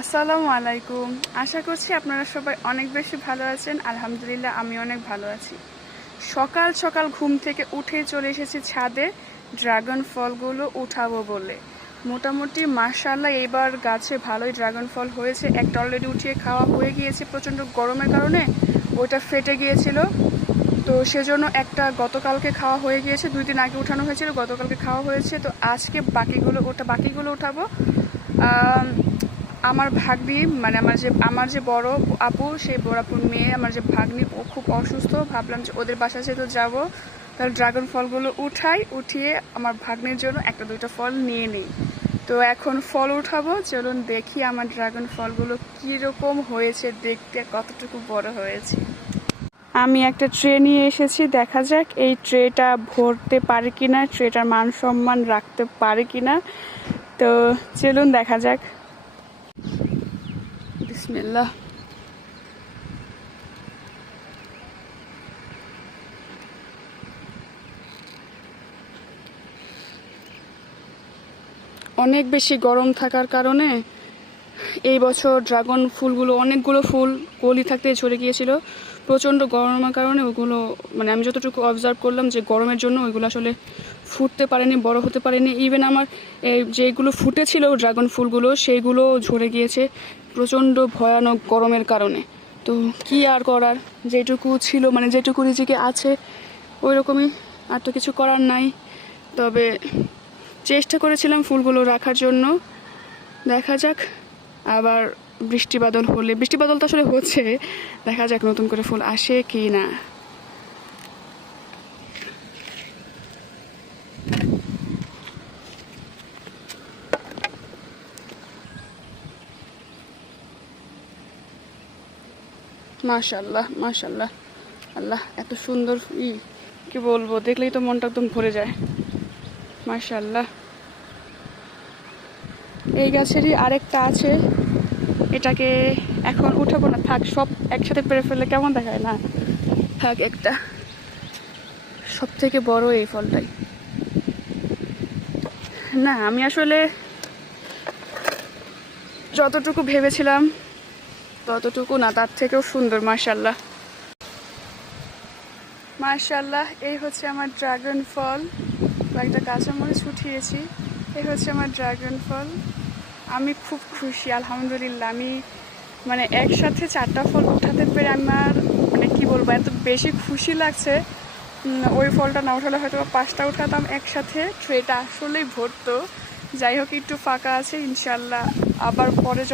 আসসালামু আলাইকুম। আশা করছি আপনারা সবাই অনেক বেশি ভালো আছেন। আলহামদুলিল্লাহ আমি অনেক ভালো আছি। সকাল সকাল ঘুম থেকে উঠে চলে এসেছি ছাদে ড্রাগন ফলগুলো উঠাবো বলে। মোটামুটি মাশাআল্লাহ এবার গাছে ভালোই ড্রাগন ফল হয়েছে। একটা অলরেডি উঠিয়ে খাওয়া হয়ে গিয়েছে, প্রচণ্ড গরমের কারণে ওটা ফেটে গিয়েছিল। তো সেজন্য একটা গতকালকে খাওয়া হয়ে গিয়েছে, 2 দিন আগে উঠানো হয়েছিল, গতকালকে খাওয়া হয়েছে। তো আজকে বাকিগুলো উঠাবো। আমার ভাগ্নি মানে আমার যে বড় আপু, সেই বড় আপুর মেয়ে, আমার যে ভাগ্নি, ও খুব অসুস্থ। ভাবলাম যে ওদের বাসায় যেহেতু যাবো, তাহলে ড্রাগন ফলগুলো উঠিয়ে আমার ভাগ্নির জন্য 1-2টা ফল নিয়ে নিই। তো এখন ফল উঠাবো, চলুন দেখি আমার ড্রাগন ফলগুলো কীরকম হয়েছে, দেখতে কতটুকু বড় হয়েছে। আমি একটা ট্রে নিয়ে এসেছি, দেখা যাক এই ট্রেটা ভরতে পারে কিনা, ট্রেটার মান সম্মান রাখতে পারে কিনা। তো চলুন দেখা যাক। বিসমিল্লাহ। অনেক বেশি গরম থাকার কারণে এই বছর ড্রাগন ফুলগুলো, অনেকগুলো ফুল কলি থাকতে ঝরে গিয়েছিল। প্রচণ্ড গরমের কারণে ওগুলো, মানে আমি যতটুকু অবজার্ভ করলাম যে গরমের জন্য ওইগুলো আসলে ফুটতে পারেনি, বড় হতে পারেনি। ইভেন আমার যেগুলো ফুটেছিল ড্রাগন ফুলগুলো, সেইগুলো ঝরে গিয়েছে প্রচণ্ড ভয়ানক গরমের কারণে। তো কি আর করার, যেটুকু ছিল, মানে যেটুকু রিজিকে আছে ওই রকমই, আর তো কিছু করার নাই। তবে চেষ্টা করেছিলাম ফুলগুলো রাখার জন্য। দেখা যাক, আবার বৃষ্টি বাদল তো আসলে হচ্ছে, দেখা যাক নতুন করে ফুল আসে কি না। মাশাআল্লাহ মাশাআল্লাহ, আল্লাহ এত সুন্দর, কি বলবো, দেখলেই তো মনটা একদম ভরে যায়। মাশাআল্লাহ। এই গাছেরই আরেকটা আছে, এটাকে এখন উঠাবো না, থাক, সব একসাথে পেরে ফেললে কেমন দেখায় না, থাক একটা। সব থেকে বড় এই ফলটাই। না, আমি আসলে যতটুকু ভেবেছিলাম ততটুকু না, তার থেকেও সুন্দর। মাশাআল্লাহ মাশাআল্লাহ। এই হচ্ছে আমার ড্রাগন ফল, কয়েকটা কাঁচামরিচ উঠিয়েছি। এই হচ্ছে আমার ড্রাগন ফল। আমি খুব খুশি, আলহামদুলিল্লাহ। আমি মানে একসাথে 4টা ফল উঠাতে পেরে আমার, মানে কি বলবো, এত বেশি খুশি লাগছে। ওই ফলটা না উঠালে হয়তো 5টা উঠাতাম একসাথে, ট্রেটা আসলেই ভরতো। যাই হোক, একটু ফাঁকা আছে, ইনশাল্লাহ আবার পরে যখন